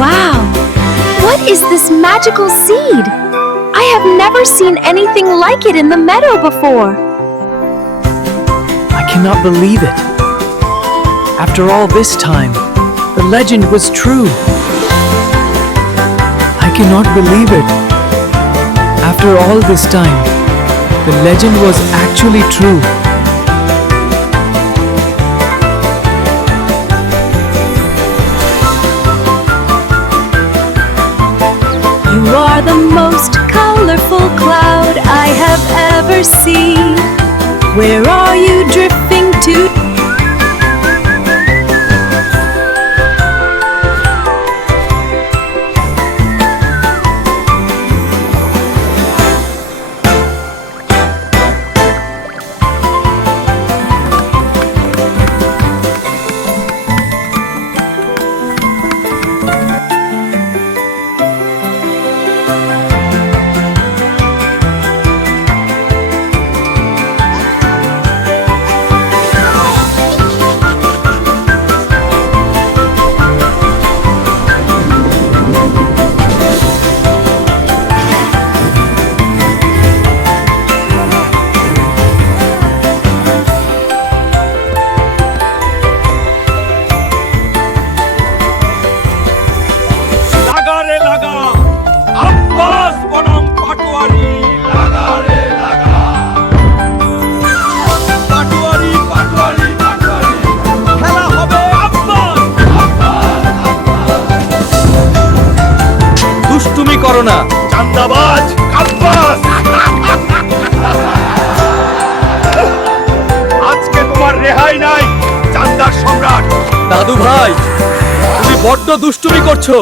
Wow! What is this magical seed? I have never seen anything like it in the meadow before. I cannot believe it. After all this time, the legend was true. I cannot believe it. After all this time, the legend was actually true. You are the most colorful cloud I have ever seen. Where are you drifting to? করো না চান্দাবাজ আব্বাস আজকে তোমার রেহাই নাই চান্দার সম্রাট দাদু ভাই তুমি বড্ড দুষ্টুমি করছো